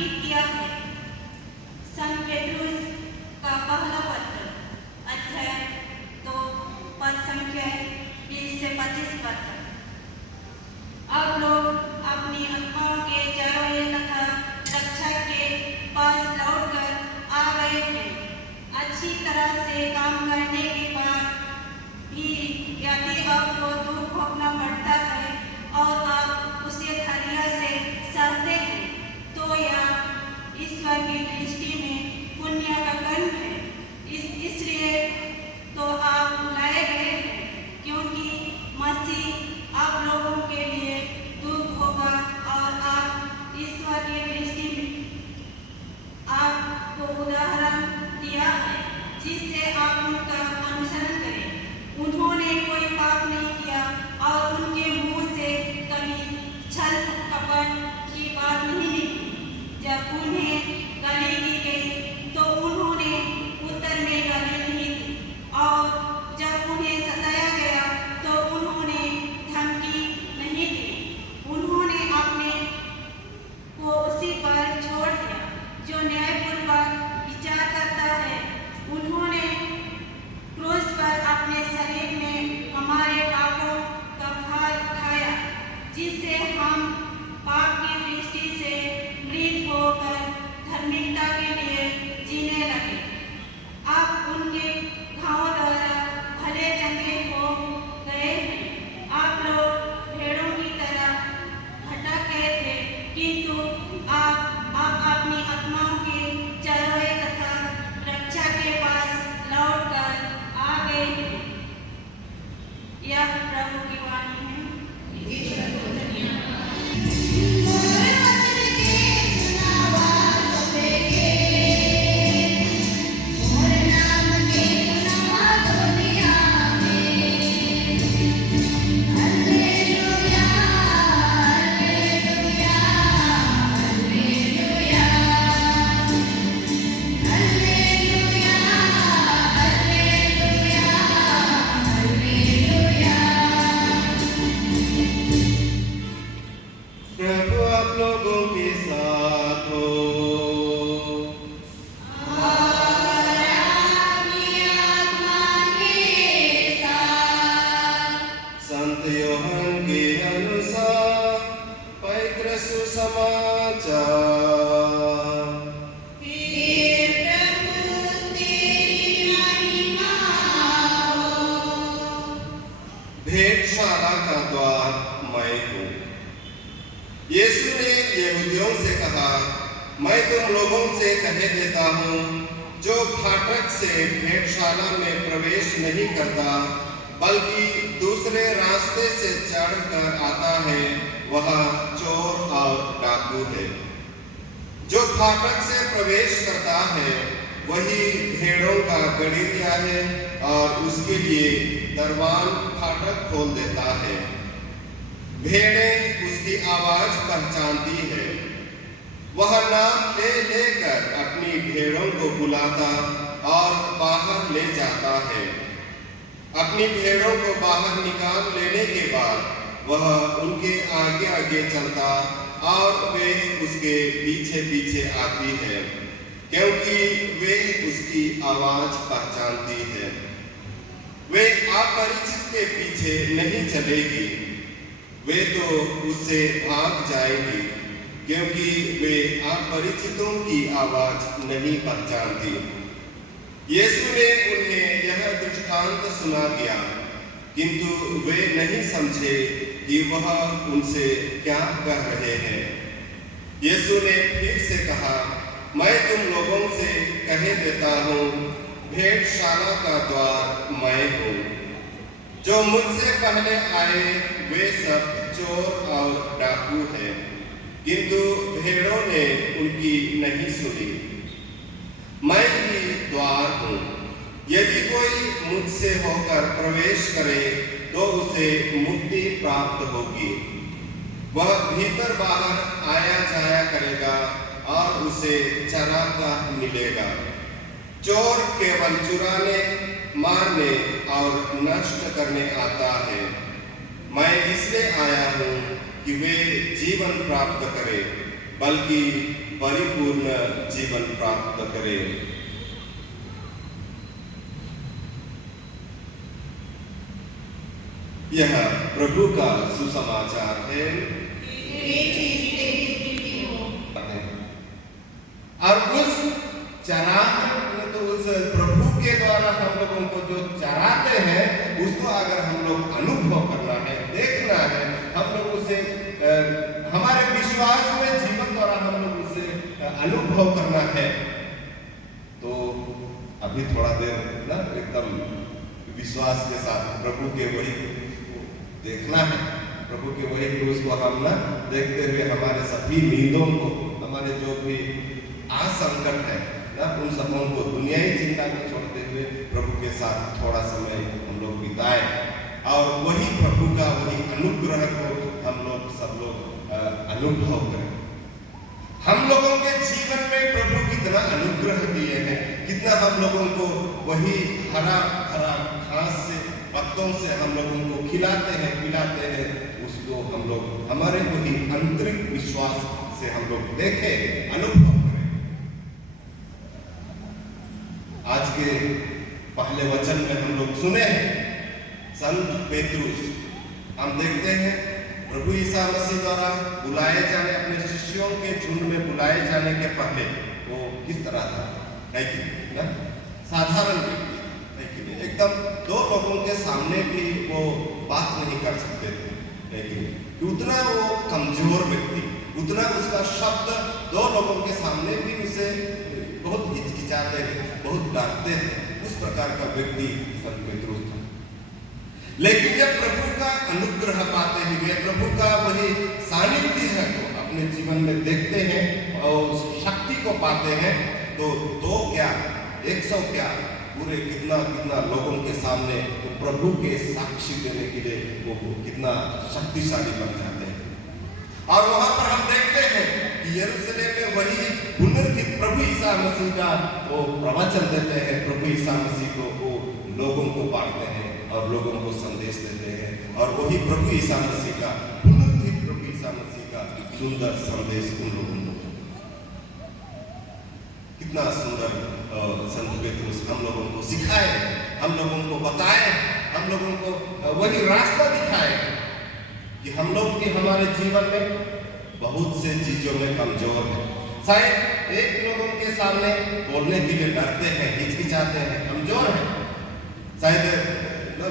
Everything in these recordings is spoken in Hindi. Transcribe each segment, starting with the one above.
अंकित किया है। संत पेट्रुस का पहला पत्र, अध्याय 2, पद संख्या 20 से 25 पद। अब लोग अपनी आत्माओं के चराहे तथा रक्षक के पास लौटकर आ गए हैं। अच्छी तरह से काम करने के बाद भी यदि आपको दुख भोगना पड़ता है और आप उसे धैर्य से सहते हैं, तो यह ईश्वर की दृष्टि में पुण्य का कर्म है। इसलिए तो आप बुलाए गए हैं, क्योंकि मसीह आप लोगों के लिए दुख होगा और आप ईश्वर की दृष्टि में आपको उदाहरण दिया है, जिससे आप उनका अनुसरण करें। उन्होंने कोई पाप नहीं किया और उनके मुंह से कभी छल कपट की बात नहीं निकली। जब उन्हें गाली दी गई तो उन्होंने उत्तर में गाली नहीं दी, और जब उन्हें सताया गया तो उन्होंने धमकी नहीं दी। उन्होंने अपने को उसी पर छोड़ दिया जो न्यायपूर्वक विचार करता है। उन्होंने क्रूस पर अपने शरीर में हमारे पापों का भार उठाया, जिससे हम पाप की दृष्टि से मृत होकर धार्मिकता के लिए जीने लगे। आप उनके घावों द्वारा भले चंगे हो गए हैं। आप लोग भेड़ों की तरह भटक गए थे, किंतु आप अपनी आत्माओं के चराहे तथा रक्षक के पास लौटकर आ गए हैं। यह प्रभु की वाणी है। प्रभु आप लोगों के साथ हो। संत योहन के अनुसार पवित्र सुसमाचार। भेंटशाला का द्वार मैं हूँ। यीशु ने यहूदियों से कहा, मैं तुम लोगों से कह देता हूँ, जो फाटक से भेंटशाला में प्रवेश नहीं करता बल्कि दूसरे रास्ते से चढ़कर आता है, वह चोर और डाकू है। जो फाटक से प्रवेश करता है वही भेड़ों का गड़ेरिया है और उसके लिए दरबान फाटक खोल देता है। भेड़ें उसकी आवाज पहचानती है। वह नाम ले लेकर अपनी भेड़ों को बुलाता और बाहर ले जाता है। अपनी भेड़ों को बाहर निकाल लेने के बाद वह उनके आगे आगे चलता और वे उसके पीछे पीछे आती है, क्योंकि वे उसकी आवाज पहचानती है। वे अपरिचित के पीछे नहीं चलेगी, वे तो उससे भाग जाएंगी, क्योंकि वे अपरिचितों की आवाज नहीं पहचानती। यीशु ने उन्हें यह दृष्टांत सुना दिया, किंतु वे नहीं समझे कि वह उनसे क्या कह रहे हैं। यीशु ने फिर से कहा, मैं तुम लोगों से कह देता हूँ, भेंटशाला का द्वार मैं हूँ। जो मुझसे पहले आए वे सब चोर और डाकू हैं, किंतु भेड़ों ने उनकी नहीं सुनी। मैं ही द्वार हूँ। यदि कोई मुझसे होकर प्रवेश करे तो उसे मुक्ति प्राप्त होगी। वह भीतर बाहर आया जाया करेगा और उसे चराता मिलेगा। चोर केवल चुराने, मारने और नष्ट करने आता है। मैं इसलिए आया हूँ कि वे जीवन प्राप्त करें बल्कि परिपूर्ण जीवन प्राप्त करे। यह प्रभु का सुसमाचार है। और उस चराने तो उस प्रभु के द्वारा हम लोगों को जो चराते हैं उसको अगर हम लोग अनुभव करना है, देखना है, हम लोग उसे हमारे विश्वास में जीवन द्वारा हम लोग उसे अनुभव करना है, तो अभी थोड़ा देर ना एकदम विश्वास के साथ प्रभु के वही देखना है, प्रभु के वही क्रूस को हम ना देखते हुए हमारे सभी नींदों को, हमारे जो भी आसंकट है ना, उन सबों को दुनियाई चिंता को छोड़ते हुए प्रभु के साथ थोड़ा समय हम लोग बिताएं और वही प्रभु का वही अनुग्रह को हम लोग सब लोग अनुभव करें। हम लोगों के जीवन में प्रभु कितना अनुग्रह दिए हैं, कितना हम लोगों को वही हरा हरा घास से, पत्तों से हम लोगों को खिलाते हैं, पिलाते हैं, उसको हम लोग हमारे वही आंतरिक विश्वास से हम लोग देखें, अनुभव करें। आज के पहले वचन में हम लोग सुने हैं संत पेतरुस, हम देखते हैं प्रभु यीशु मसीह द्वारा बुलाए जाने, अपने शिष्यों के झुंड में बुलाए जाने के पहले वो किस तरह था, है कि ना, साधारण व्यक्ति, है कि नहीं, एकदम दो लोगों के सामने भी वो बात नहीं कर सकते थे, है कि नहीं, उतना वो कमजोर व्यक्ति, उतना उसका शब्द दो लोगों के सामने भी उसे बहुत हिचकिचाते थे, बहुत डांटते थे, उस प्रकार का व्यक्ति संत पेतरुस था। लेकिन जब प्रभु का अनुग्रह पाते हुए, प्रभु का वही सानिध्य है को अपने जीवन में देखते हैं और उस शक्ति को पाते हैं, तो दो क्या 100 क्या पूरे कितना कितना लोगों के सामने तो प्रभु के साक्षी देने के लिए वो कितना शक्तिशाली बन जाते हैं। और वहां पर हम देखते हैं कि यरूशलेम में वही पुनरुत्थित प्रभु यीशु मसीह का वो प्रवचन देते हैं, प्रभु यीशु मसीह को वो लोगों को बांटते हैं और लोगों को संदेश देते हैं, और वही प्रभु यीशु मसीह का पुनरुत्थित प्रभु यीशु मसीह का सुंदर संदेश उन लोगों को, कितना सुंदर संत पेतरुस हम लोगों को सिखाए, हम लोगों को बताए, हम लोगों को वही रास्ता दिखाए कि हम लोग भी हमारे जीवन में बहुत से चीजों में कमजोर हैं, शायद एक लोगों के सामने बोलने के लिए डरते हैं, हिचकिचाते हैं, कमजोर हैं, शायद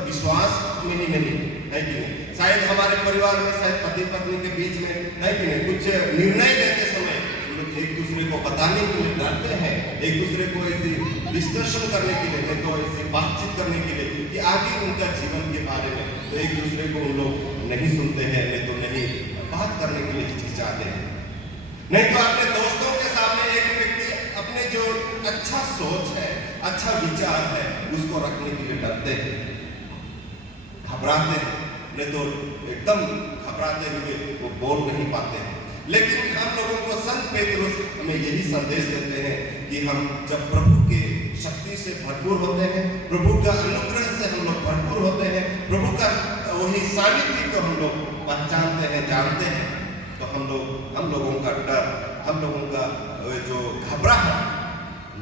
विश्वास में ही नहीं, है कि नहीं, शायद हमारे परिवार में, शायद पति पत्नी के बीच में, है कि नहीं, कुछ निर्णय लेते समय लोग एक दूसरे को बताने के लिए डरते हैं, एक दूसरे को ऐसी डिस्कशन करने के लिए, नहीं तो ऐसी बातचीत करने के लिए कि आगे उनका जीवन के बारे में, तो एक दूसरे को उन लोग नहीं सुनते हैं, नहीं तो नहीं बात करने के लिए हिचकिचाते हैं, नहीं तो अपने दोस्तों के सामने एक व्यक्ति अपने जो अच्छा सोच है, अच्छा विचार है, उसको रखने के लिए डरते हैं, घबराते हैं, नहीं तो एकदम घबराते हुए वो बोल नहीं पाते हैं। लेकिन हम लोगों को संत पेतरुस हमें यही संदेश देते हैं कि हम जब प्रभु के शक्ति से भरपूर होते हैं, प्रभु का अनुग्रह से हम लोग भरपूर होते हैं, प्रभु का वही सानिध्य को हम लोग पहचानते हैं, जानते हैं, तो हम लोगों का डर, हम लोगों का जो घबराहट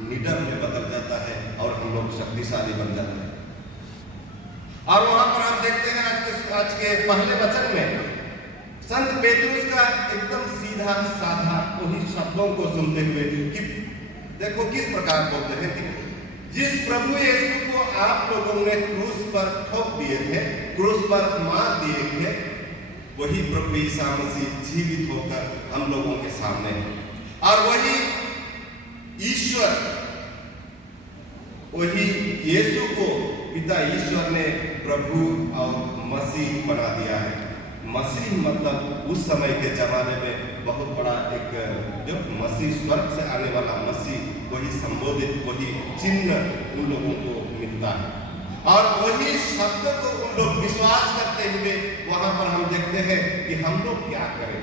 निडर में बदल जाता है और हम लोग शक्तिशाली बन जाते हैं। और वहां पर हम देखते हैं आज के पहले वचन में संत पेतरुस का एकदम सीधा साधा वही शब्दों को सुनते हुए कि देखो किस प्रकार बोलते हैं कि जिस प्रभु यीशु को आप लोगों ने क्रूस पर ठोक दिए थे, क्रूस पर मार दिए थे, वही प्रभु यीशु मसीह जीवित होकर हम लोगों के सामने है, और वही ईश्वर, वही यीशु को पिता ईश्वर ने प्रभु और मसीह बना दिया है। मसीह मतलब उस समय के जमाने में बहुत बड़ा एक जो मसीह, स्वर्ग से आने वाला मसीह, वही संबोधित, वही चिन्ह उन लोगों को मिलता है, और वही शब्द को उन लोग विश्वास करते हुए वहां पर हम देखते हैं कि हम लोग क्या करें।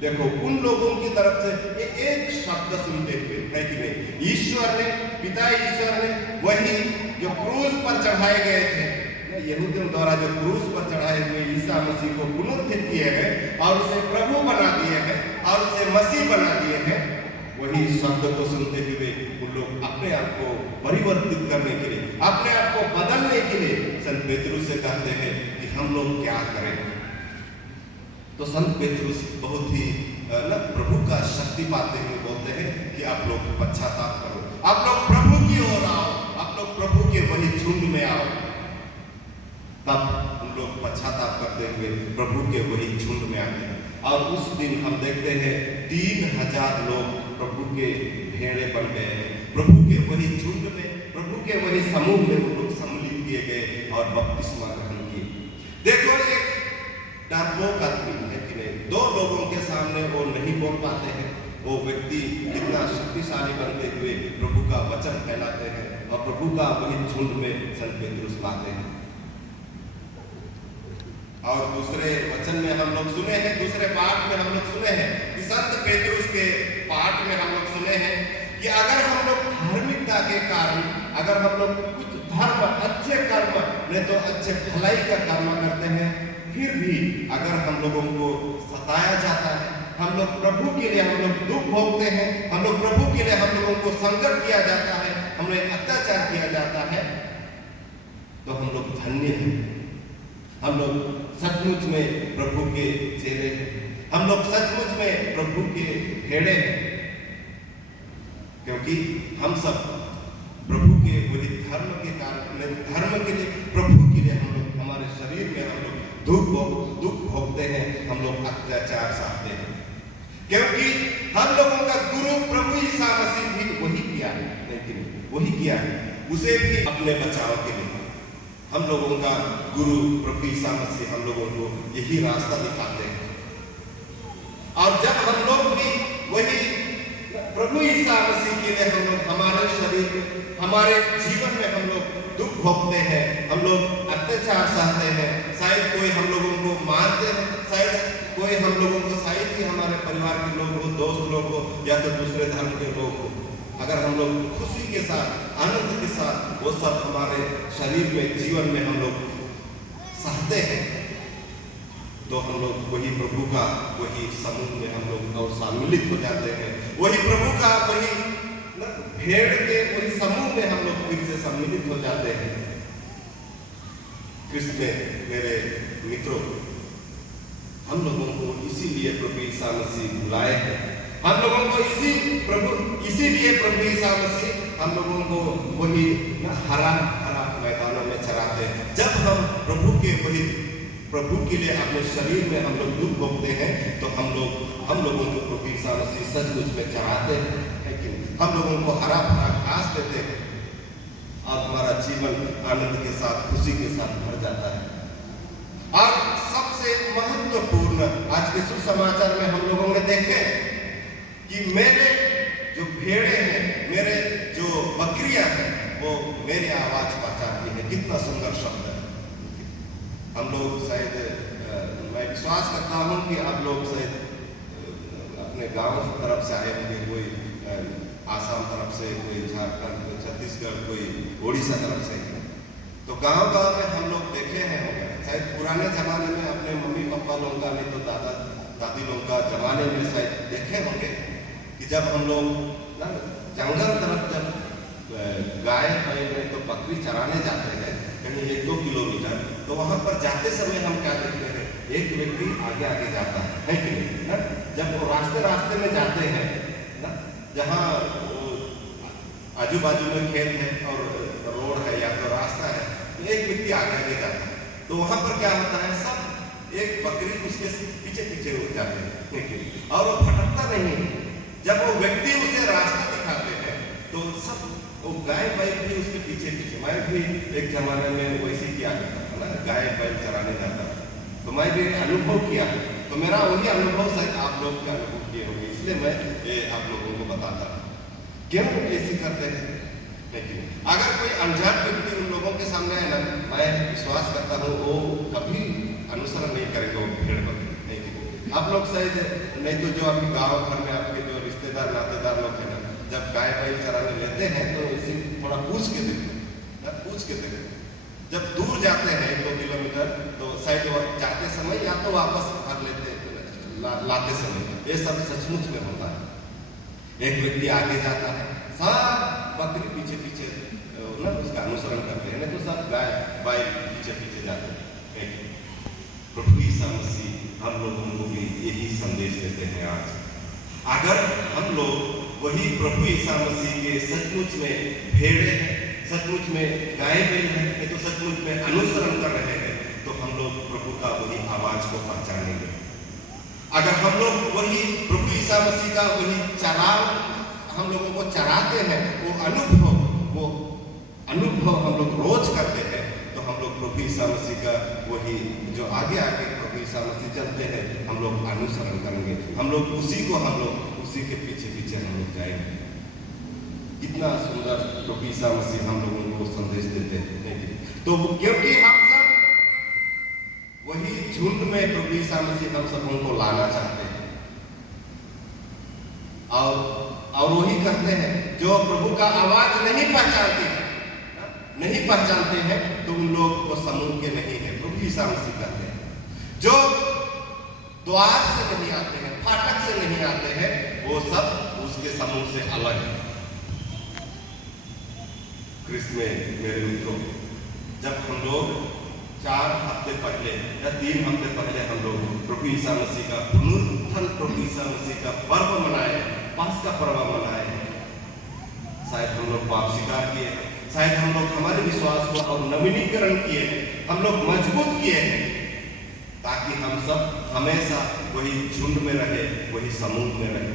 देखो उन लोगों की तरफ से एक शब्द सुनते हुए, है कि नहीं, ईश्वर ने, पिता ईश्वर ने वही जो क्रूस पर चढ़ाए गए थे, यहूदियों द्वारा जो क्रूस पर चढ़ाए हुए ईसा मसीह को पुनरुत्थित किए हैं और उसे प्रभु बना दिए हैं और उसे मसीह वही शब्द को सुनते हुए उन लोग अपने आप को परिवर्तित करने के लिए, अपने आप को बदलने के लिए संत पेतरुस से कहते हैं कि हम लोग क्या करें। तो संत पेतरुस बहुत ही प्रभु का शक्ति पाते हुए बोलते हैं कि आप लोग पश्चाताप करो, आप लोग प्रभु की ओर आओ, आप लोग प्रभु के वही झुंड में आओ। तब हम लोग पश्चाताप करते हुए प्रभु के वही झुंड में आते हैं और उस दिन हम देखते हैं 3000 लोग प्रभु के भेड़े बन गए हैं। प्रभु के वही झुंड में, प्रभु के वही समूह में वो लोग सम्मिलित किए गए और बपतिस्मा ग्रहण किए। देखो, एक डरपोक आदमी है कि नहीं, 2 लोगों के सामने वो नहीं बोल पाते हैं, वो व्यक्ति कितना शक्तिशाली बनते हुए प्रभु का वचन फैलाते हैं और प्रभु का वही झुंड में संत पेतरुस लाते हैं। और दूसरे वचन में हम लोग सुने हैं, दूसरे पाठ में हम लोग सुने हैं कि संत पेतरुस के पाठ में हम लोग सुने हैं कि अगर हम लोग धार्मिकता के कारण, अगर हम लोग कुछ धर्म, अच्छे कर्म, नहीं तो अच्छे भलाई का कर्म करते हैं, फिर भी अगर हम लोगों को सताया जाता है, हम लोग प्रभु के लिए हम लोग दुख भोगते हैं, हम लोग प्रभु के लिए हम लोगों को संकट किया जाता है, हमें अत्याचार किया जाता है, तो हम लोग धन्य हैं। हम लोग सचमुच में प्रभु के चेले हैं, हम लोग सचमुच में प्रभु के भेड़े हैं, क्योंकि हम सब प्रभु के वही धर्म के कारण, धर्म के लिए, प्रभु के लिए हम लोग, हमारे शरीर में हम लोग दुख भोगते हैं, हम लोग अत्याचार सहते हैं, क्योंकि हम लोगों का गुरु प्रभु ईसा मसीह भी वही किया है, लेकिन वही किया है, उसे भी अपने बचाव के लिए हम लोगों का गुरु प्रभु ईसा मसीह हम लोगों को यही रास्ता दिखाते हैं। और जब हम लोग भी वही प्रभु ईसा मसीह के लिए हम लोग हमारे शरीर में, हमारे जीवन में हम लोग दुख भोगते हैं, हम लोग अत्याचार सहते हैं, शायद कोई हम लोगों को मारते हैं, शायद कोई हम लोगों को, शायद ही हमारे परिवार के लोग हो, दोस्त लोग हो या तो दूसरे धर्म के लोग हो, अगर हम लोग खुशी के साथ, आनंद के साथ वो सब हमारे शरीर में, जीवन में हम लोग सहते हैं, तो हम लोग वही प्रभु का वही समूह में हम लोग और सम्मिलित हो जाते हैं, वही प्रभु का वही भेड़ के वही समूह में हम लोग फिर से सम्मिलित हो जाते हैं। कृष्ण में मेरे मित्रों, हम लोगों को इसीलिए प्रभु ईसा मसीह बुलाए हैं, हम लोगों को इसीलिए प्रभु ईसा मसीह हम लोगों को वही हरा मैदानों में चराते हैं। जब हम प्रभु के लिए अपने शरीर में हम लोग दुख भोगते हैं, तो हम लोगों को प्रभु ईसा मसीह सचमुच में चराते हैं, लेकिन हम लोगों को हरा भरा घास देते हैं और हमारा जीवन आनंद के साथ, खुशी के साथ भर जाता है। और सबसे महत्वपूर्ण आज के सुसमाचार में हम लोगों ने देखे कि मेरे जो भेड़े हैं, मेरे जो बकरियां हैं, वो मेरी आवाज पहचानती है। कितना सुंदर शब्द है। हम लोग शायद, मैं विश्वास करता हूँ कि आप लोग शायद अपने गांव की तरफ से आए होंगे, कोई आसाम तरफ से, कोई झारखंड, कोई छत्तीसगढ़, कोई उड़ीसा तरफ से। तो गांव में हम लोग देखे हैं होंगे, शायद पुराने जमाने में अपने मम्मी पापा लोगों का, नहीं तो दादा दादी लोगों का जमाने में शायद देखे होंगे कि जब हम लोग जंगल तरफ जब गाय नहीं तो बकरी चराने जाते हैं कहीं 1-2 किलोमीटर, तो वहां पर जाते समय हम क्या देखते हैं, एक व्यक्ति आगे आगे जाता है कि नहीं ना? जब वो रास्ते में जाते हैं ना, जहाँ आजू बाजू में खेत है और रोड है या तो रास्ता है, एक व्यक्ति आगे आगे जाता है, तो वहां पर क्या होता है, सब एक बकरी उसके पीछे उठ जाते हैं और वो भटकता नहीं है। जब वो व्यक्ति उसे रास्ता दिखाते हैं तो सब वो गाय बैल भी उसके पीछे। मैं भी एक जमाने में वैसे किया करता था ना, गाय बैल चराने जाता था, तो मैं भी अनुभव किया, तो मेरा वही अनुभव शायद आप लोग का अनुभव किए होंगे, इसलिए मैं ये आप लोगों को बताता क्यों ऐसी करते हैं। लेकिन अगर कोई अनजान व्यक्ति उन लोगों के सामने है ना, मैं विश्वास करता हूँ वो कभी अनुसरण नहीं करेंगे वो भेड़ बकरी। आप लोग शायद नहीं तो जो अभी गाँव घर में आपके जो रिश्तेदार नातेदार लोग हैं ना, जब गाय बैल चराने लेते हैं तो इसी थोड़ा पूछ के देखें। जब दूर जाते हैं 1-2 किलोमीटर, तो शायद जाते समय या तो वापस घर लाते समय, ये सब सचमुच में होता है। एक व्यक्ति आगे जाता है, सब बकरी पीछे पीछे ना उसका अनुसरण करते हैं, ना तो सब गाय बैल पीछे पीछे जाते हैं। प्रभु ईसा मसीह हम लोगों को भी यही संदेश देते हैं आज। अगर हम लोग वही प्रभु ईसा मसीह के सचमुच में भेड़े हैं, सचमुच में गाय बैल हैं, तो सचमुच में अनुसरण कर रहे हैं, तो हम लोग प्रभु का वही आवाज को पहचानेंगे। अगर हम लोग वही प्रभु ईसा मसीह का वही चराव हम लोगों को चराते हैं, वो अनुभव हम लोग रोज करते हैं, तो हम लोग प्रभु ईसा मसीह का वही जो आगे आगे प्रभु ईसा मसीह चलते हैं, हम लोग अनुसरण करेंगे। हम लोग उसी के पीछे पीछे हम लोग जाएंगे। कितना सुंदर प्रभु ईसा मसीह हम लोगों को संदेश देते हैं। तो क्योंकि हम सब वही झुंड में प्रभु ईसा मसीह हम सबों को लाना चाहते हैं, और वही कहते हैं जो प्रभु का आवाज नहीं पहचानते हैं तो उन लोग को समूह के नहीं है। प्रभु ईसा मसीह कहते हैं जो द्वार से नहीं आते हैं, फाटक से नहीं आते हैं, वो सब उसके समूह से अलग है। क्रिस्त में मेरे मित्रों, जब हम लोग 4 हफ्ते पहले या 3 हफ्ते पहले हम लोग प्रभु ईसा मसीह का पुनरुत्थान, प्रभु ईसा मसीह का पर्व मनाए, पास्का पर्व मनाए, शायद हम लोग पाप स्वीकार किए, शायद हम लोग हमारे विश्वास को और नवीनीकरण किए, हम लोग मजबूत किए हैं, ताकि हम सब हमेशा वही झुंड में रहे, वही समूह में रहे।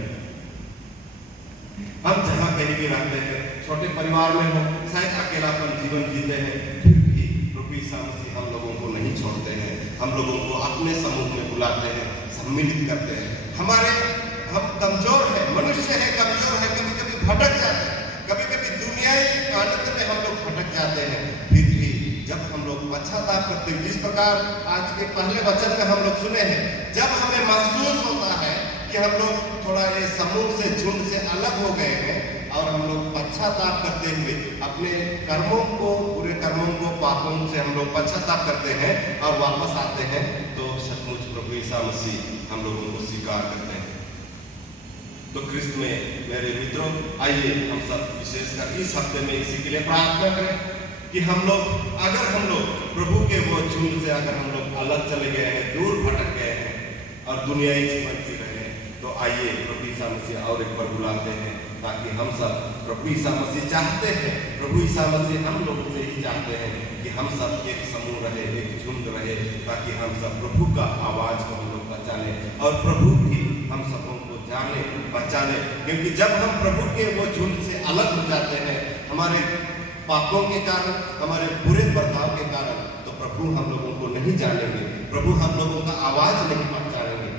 हम जहाँ कहीं भी रहते हैं, छोटे परिवार में हो, शायद अकेलापन जीवन जीते हैं, फिर भी प्रभु ईसा मसीह हम लोगों को नहीं छोड़ते हैं, हम लोगों को अपने समूह में बुलाते हैं, सम्मिलित करते हैं। हम कमजोर है, मनुष्य है, कमजोर है, कभी कभी भटक जाते हैं, कभी कभी दुनियाई आनंद में हम लोग भटक जाते हैं। फिर भी जब हम लोग पश्चाताप करते हैं, जिस प्रकार आज के पहले वचन में हम लोग सुने हैं, जब हमें महसूस होता है कि हम लोग थोड़ा ये समूह से, झुंड से अलग हो गए हैं, और हम लोग पश्चाताप करते हुए अपने कर्मों को, पूरे कर्मों को, पापों से हम लोग पश्चाताप करते हैं और वापस आते हैं, तो सचमुच प्रभु ईसा मसीह हम लोगों को स्वीकार करते हैं। तो क्रिस्त में मेरे मित्रों, आइए हम सब विशेषकर इस हफ्ते में इसी के लिए प्रार्थना करें कि अगर हम लोग प्रभु के वो झुंड से अगर हम लोग अलग चले गए हैं, दूर भटक गए हैं और दुनियाई जीवन जी रहे हैं, तो आइए प्रभु ईसा मसीह और एक बार बुलाते हैं, ताकि हम सब, प्रभु ईसा मसीह चाहते हैं, प्रभु ईसा मसीह हम लोगों से ही चाहते हैं कि हम सब एक समूह रहे, एक झुंड रहे, ताकि हम सब प्रभु का आवाज को हम लोग पहचाने और प्रभु भी हम सबों को जाने पहचाने। क्योंकि जब हम प्रभु के वो झुंड से अलग हो जाते हैं, हमारे पापों के कारण, हमारे बुरे बर्ताव के कारण, तो प्रभु हम लोगों को नहीं जानेंगे, प्रभु हम लोगों का आवाज नहीं पहचानेंगे।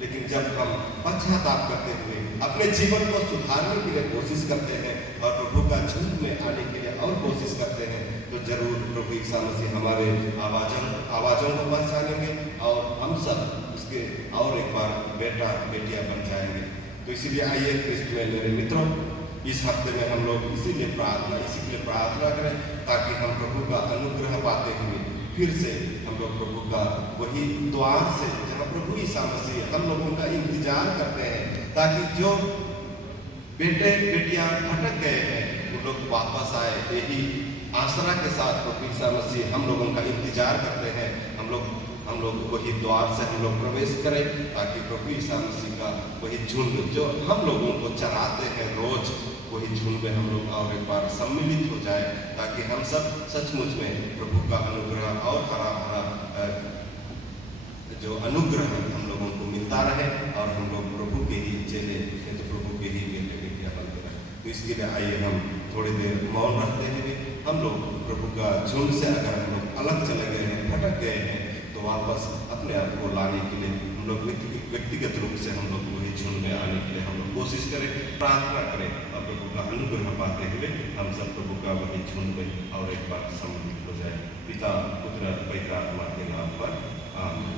लेकिन जब हम पश्चाताप करते हुए अपने जीवन को सुधारने के लिए कोशिश करते हैं और प्रभु का झुंड में आने के लिए और कोशिश करते हैं, तो जरूर प्रभु ईसा मसीह हमारे आवाजों को पहचानेंगे और हम सब उसके और एक बार बेटा बेटियां बन जाएंगे। तो इसीलिए आइए क्रिस्त में मेरे मित्रों, इस हफ्ते में हम लोग इसी के लिए प्रार्थना करें, ताकि हम प्रभु का अनुग्रह पाते हुए फिर से हम लोग प्रभु का वही द्वार से, जहाँ प्रभु ईसा मसीह हम लोगों का इंतजार करते हैं, ताकि जो बेटे बेटियां भटक गए हैं वो लोग वापस आए। यही आसरा के साथ प्रभु ईसा मसीह हम लोगों का इंतजार करते हैं। हम लोग वही द्वार से हम लोग प्रवेश करें, ताकि प्रभु ईसा मसीह का वही झुंड जो हम लोगों को चराते हैं रोज, वही झुंड में हम लोग और एक बार सम्मिलित हो जाए, ताकि हम सब सचमुच में प्रभु का अनुग्रह और हरा भरा जो अनुग्रह हम लोगों को मिलता रहे और हम लोग प्रभु के ही चेले, तो प्रभु के ही बेटे बेटियां बनते रहे। तो इसके लिए आइए हम थोड़ी देर मौन रखते हुए हम लोग प्रभु का झुंड से अगर हम लोग अलग चले गए हैं, भटक गए हैं, तो वापस अपने आप को लाने के लिए हम लोग व्यक्तिगत रूप से हम लोग वही झुंड में आने के लिए हम लोग कोशिश करें, प्रार्थना करें और प्रभु का अनुग्रह पाते हुए हम सब प्रभु का वही झुंड में और एक बार सम्मिलित हो जाए। पिता, पुत्र, पवित्र आत्मा के नाम पर आमीन।